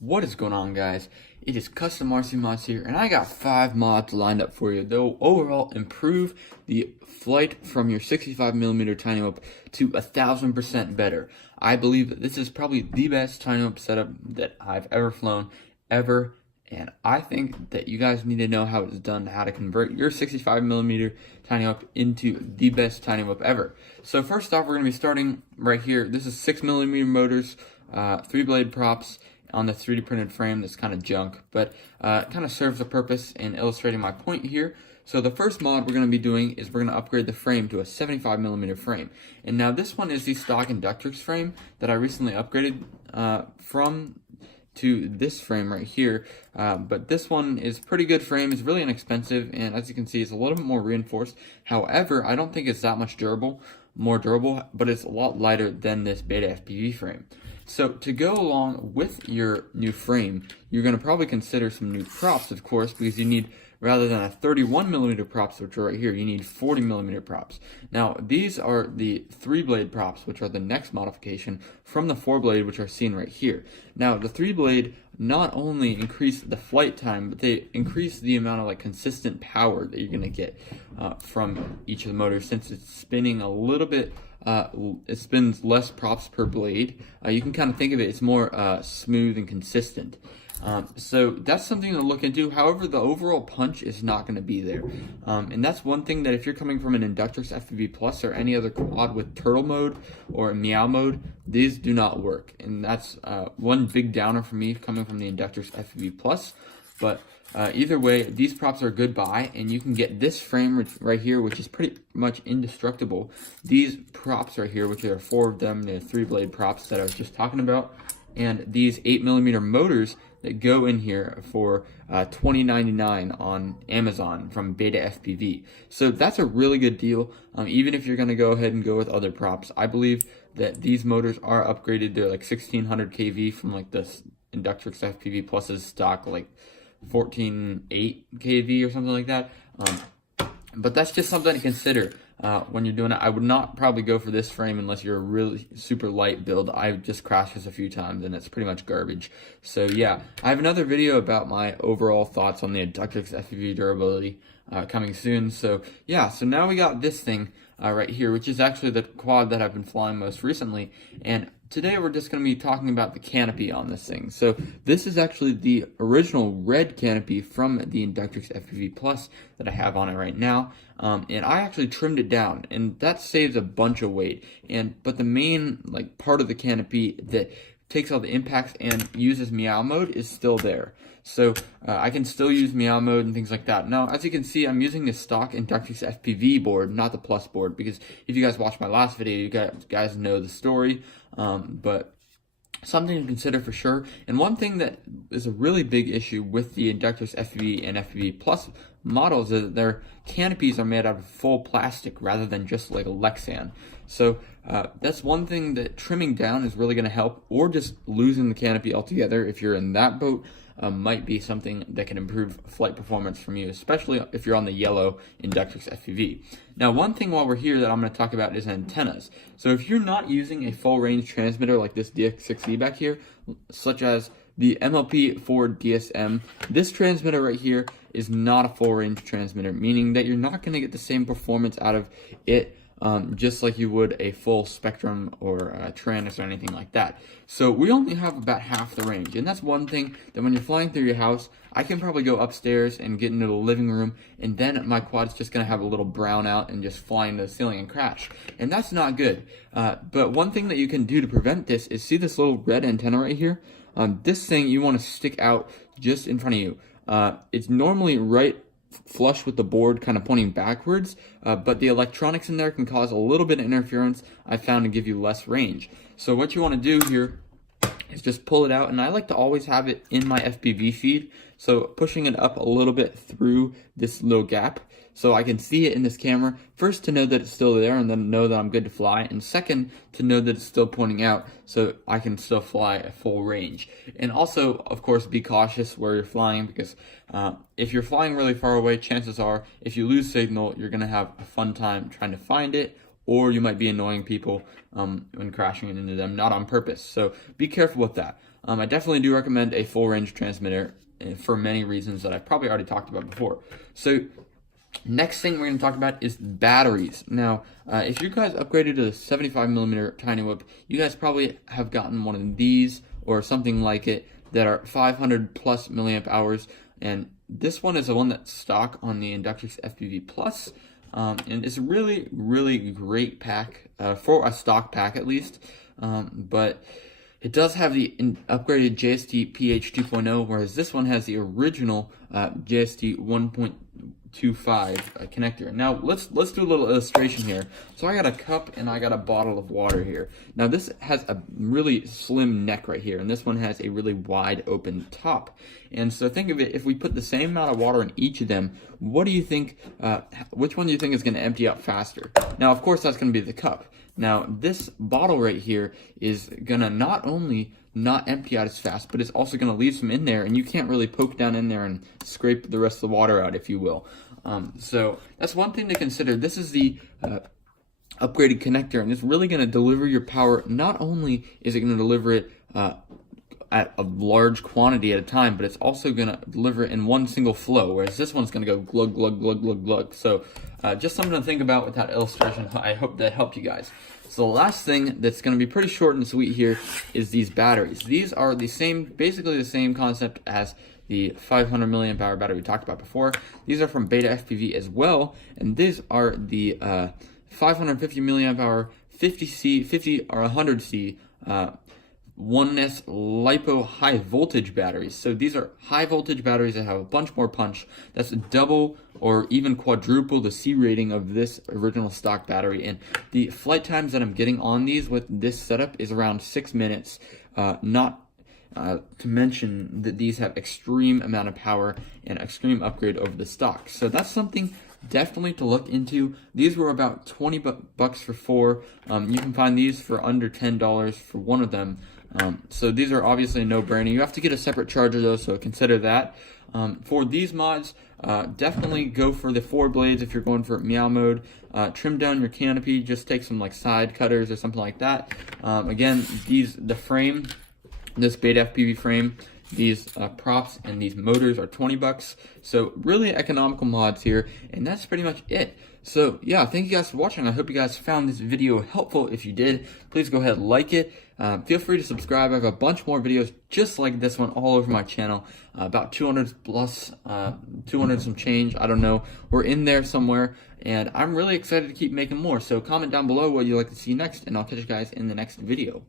What is going on, guys? It is Custom RC Mods here, and I got 5 mods lined up for you that will overall improve the flight from your 65mm Tiny Whoop to 1000% better. I believe that this is probably the best Tiny Whoop setup that I've ever flown, ever, and I think that you guys need to know how it's done, how to convert your 65mm Tiny Whoop into the best Tiny Whoop ever. So first off, we're going to be starting right here. This is 6mm motors, 3-blade props, on the 3D printed frame that's kind of junk, but kind of serves a purpose in illustrating my point here. So the first mod we're going to be doing is we're going to upgrade the frame to a 75mm frame. And now this one is the stock Inductrix frame that I recently upgraded from to this frame right here, but this one is pretty good frame. It's really inexpensive, and as you can see, it's a little bit more reinforced. However, I don't think it's that much more durable, but it's a lot lighter than this Beta FPV frame. So to go along with your new frame, you're going to probably consider some new props, of course, because you need, rather than a 31mm props, which are right here, you need 40mm props. Now, these are the 3-blade props, which are the next modification from the 4-blade, which are seen right here. Now, the 3-blade not only increase the flight time, but they increase the amount of consistent power that you're going to get from each of the motors, since it's spinning a little bit. It spins less props per blade. You can kind of think of it as more smooth and consistent. So that's something to look into. However, the overall punch is not going to be there. And that's one thing that if you're coming from an Inductrix FPV Plus or any other quad with turtle mode or meow mode, these do not work. And that's one big downer for me coming from the Inductrix FPV Plus. But either way, these props are a good buy, and you can get this frame right here, which is pretty much indestructible. These props right here, which are 4 of them, the 3-blade props that I was just talking about, and these 8mm motors that go in here for $20.99 on Amazon from Beta FPV. So that's a really good deal, even if you're going to go ahead and go with other props. I believe that these motors are upgraded. They're 1600 kV from the Inductrix FPV Plus's stock 14.8 kV or something like that. But that's just something to consider when you're doing it. I would not probably go for this frame unless you're a really super light build. I've just crashed this a few times and it's pretty much garbage. So yeah, I have another video about my overall thoughts on the Inductrix FPV durability coming soon. So yeah, so now we got this thing right here, which is actually the quad that I've been flying most recently. And today we're just going to be talking about the canopy on this thing. So this is actually the original red canopy from the Inductrix FPV Plus that I have on it right now. And I actually trimmed it down, and that saves a bunch of weight. But the main part of the canopy that takes all the impacts and uses meow mode is still there. So I can still use meow mode and things like that. Now, as you can see, I'm using the stock Inductrix FPV board, not the Plus board, because if you guys watched my last video, you guys know the story. But something to consider for sure. And one thing that is a really big issue with the Inductrix FPV and FPV Plus models is that their canopies are made out of full plastic rather than just like a Lexan. So that's one thing that trimming down is really going to help, or just losing the canopy altogether if you're in that boat. Might be something that can improve flight performance from you, especially if you're on the yellow Inductrix FPV. Now, one thing while we're here that I'm going to talk about is antennas. So if you're not using a full range transmitter like this DX6E back here, such as the MLP4 DSM, this transmitter right here is not a full range transmitter, meaning that you're not going to get the same performance out of it just like you would a full Spectrum or a Taranis or anything like that. So we only have about half the range, and that's one thing that when you're flying through your house, I can probably go upstairs and get into the living room, and then my quad's just going to have a little brown out and just fly into the ceiling and crash, and that's not good. But one thing that you can do to prevent this is, see this little red antenna right here? This thing you want to stick out just in front of you. It's normally right flush with the board, kind of pointing backwards, but the electronics in there can cause a little bit of interference, I found, to give you less range. So what you want to do here is just pull it out, and I like to always have it in my FPV feed, so pushing it up a little bit through this little gap so I can see it in this camera, first to know that it's still there and then know that I'm good to fly, and second to know that it's still pointing out so I can still fly at full range. And also, of course, be cautious where you're flying, because if you're flying really far away, chances are if you lose signal, you're going to have a fun time trying to find it, or you might be annoying people when crashing into them, not on purpose. So be careful with that. I definitely do recommend a full range transmitter for many reasons that I've probably already talked about before. So next thing we're going to talk about is batteries. Now, if you guys upgraded to the 75mm Tiny Whip, you guys probably have gotten one of these or something like it that are 500 plus milliamp hours, and this one is the one that's stock on the Inductrix FPV Plus, and it's a really, really great pack, for a stock pack at least, but it does have the upgraded JST PH 2.0, whereas this one has the original JST 1.25 connector. Now let's do a little illustration here. So I got a cup and I got a bottle of water here. Now this has a really slim neck right here, and this one has a really wide open top. And so think of it, if we put the same amount of water in each of them, what do you think, which one do you think is going to empty out faster? Now of course that's going to be the cup. Now this bottle right here is going to not only not empty out as fast, but it's also going to leave some in there, and you can't really poke down in there and scrape the rest of the water out, if you will. So that's one thing to consider. This is the upgraded connector, and it's really going to deliver your power. Not only is it going to deliver it at a large quantity at a time, but it's also going to deliver it in one single flow, whereas this one's going to go glug, glug, glug, glug, glug. So just something to think about with that illustration. I hope that helped you guys. So the last thing that's going to be pretty short and sweet here is these batteries. These are the same, basically the same concept as the 500 milliamp hour battery we talked about before. These are from Beta FPV as well, and these are the 550 milliamp hour 50 or 100C 1S LiPo high voltage batteries. So these are high voltage batteries that have a bunch more punch. That's double or even quadruple the C rating of this original stock battery. And the flight times that I'm getting on these with this setup is around 6 minutes, not to mention that these have extreme amount of power and extreme upgrade over the stock. So that's something definitely to look into. These were about 20 bucks for 4. You can find these for under $10 for one of them. So these are obviously a no-brainer. You have to get a separate charger though, so consider that. For these mods, definitely go for the 4 blades if you're going for meow mode. Trim down your canopy, just take some like side cutters or something like that. Again, the frame, this Beta FPV frame, these props and these motors are 20 bucks. So really economical mods here, and that's pretty much it. So yeah, thank you guys for watching. I hope you guys found this video helpful. If you did, please go ahead and like it. Feel free to subscribe. I have a bunch more videos just like this one all over my channel. About 200 plus, 200 some change. I don't know. We're in there somewhere, and I'm really excited to keep making more. So comment down below what you'd like to see next, and I'll catch you guys in the next video.